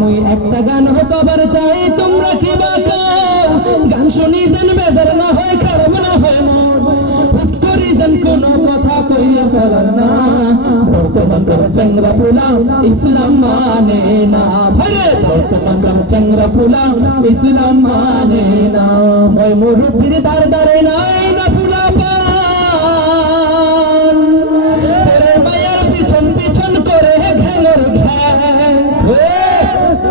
মুই একটা গান হবার চাই তোমরা কি বাকাও গান শুনি যেন বেজার না হয় খারাপ না হয় মন হুট করি যেন কোনো কথা কইয়া ফেলার না বর্তমানকার চেংরা পোলা ইসলাম মানে না ভাইরে বর্তমানকার চেংরা পোলা ইসলাম মানে না মই মুরব্বির দার দারে নাই না পোলা পান পরে মায়ার পিছন পিছন করে ঘেঙর ঘ্যাং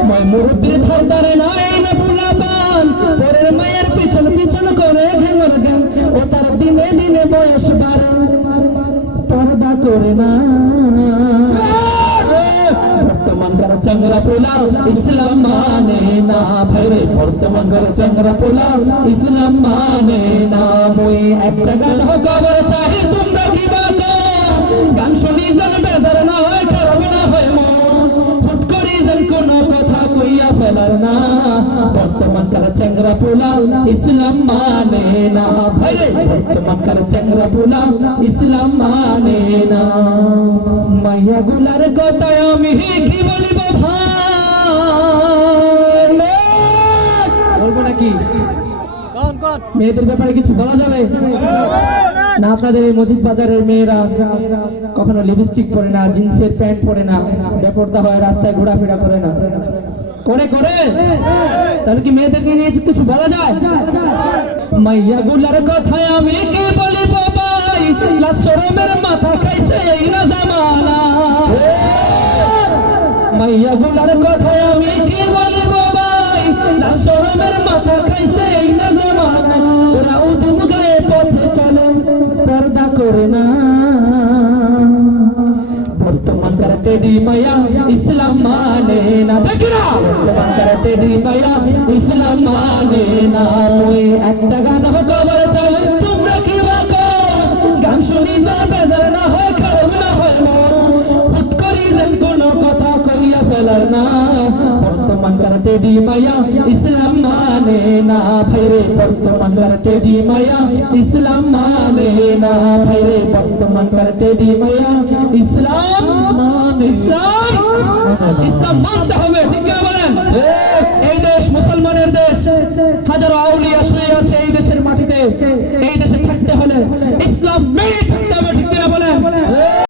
মই মুরব্বির ধার দারে নাই না পোলা পান পরে মায়ের পিছন পিছন করে ঘেঙর ঘ্যাং ও তার দিনে দিনে বয়স বাড়ে পর্দা করে না বর্তমানকার চেংরা পোলা ইসলাম মানে না ভাইরে বর্তমানকার চেংরা পোলা ইসলাম মানে না মই একটা গান হবার চাই তোমরা কি বাকা গান শুনি যেন বেজার না হয় খারাপ না হয় মন হুট করি যেন কোনো কথা কইয়া ফেলার না বর্তমানকার চেংরা পোলা ইসলাম মানে না ভাইরে বর্তমানকার চেংরা পোলা ইসলাম মানে না মাইয়া গুলার কথায় আমি কি বলিব ভাই বলবো নাকি মেয়েদের ব্যাপারে কিছু বলা যাবে না আপনাদের এই মসজিদ বাজারের মেয়েরা কখনো লিপস্টিক পরে না জিন্সের প্যান্ট পরে না বেপরদা হয় রাস্তায় ঘোরাফেরা করে না করে করে তাহলে কি মেয়েদেরকে নিয়ে কিছু বলা যায় মাইয়া গুলার কথায় আমি কি বলিব ভাই লাশরমের মাথা খাইছে এই না জামানা মাইয়া গুলার কথায় আমি কি বলিব ভাই লাশরমের মাথা খাইছে এই না জামানা ওরা উদুম গায়ে পথে চলে পর্দা করে না বর্তমানকার টেডি মাইয়া ইসলাম মানে না দেখরা বর্তমানকার টেডি মাইয়া ইসলাম মানে না মই একটা গান হবার চাই তোমরা কি বাকা গান শুনি যেন বেজার না হয় খারাপ না হয় মন হুট করি যেন কোনো কথা কইয়া ফেলার না বর্তমানকার টেডি মাইয়া ইসলাম মানে না ভাইরে বর্তমানকার টেডি মাইয়া ইসলাম মানে না ভাইরে বর্তমানকার টেডি মাইয়া ইসলাম ইসলাম ইসলাম মানতে হবে।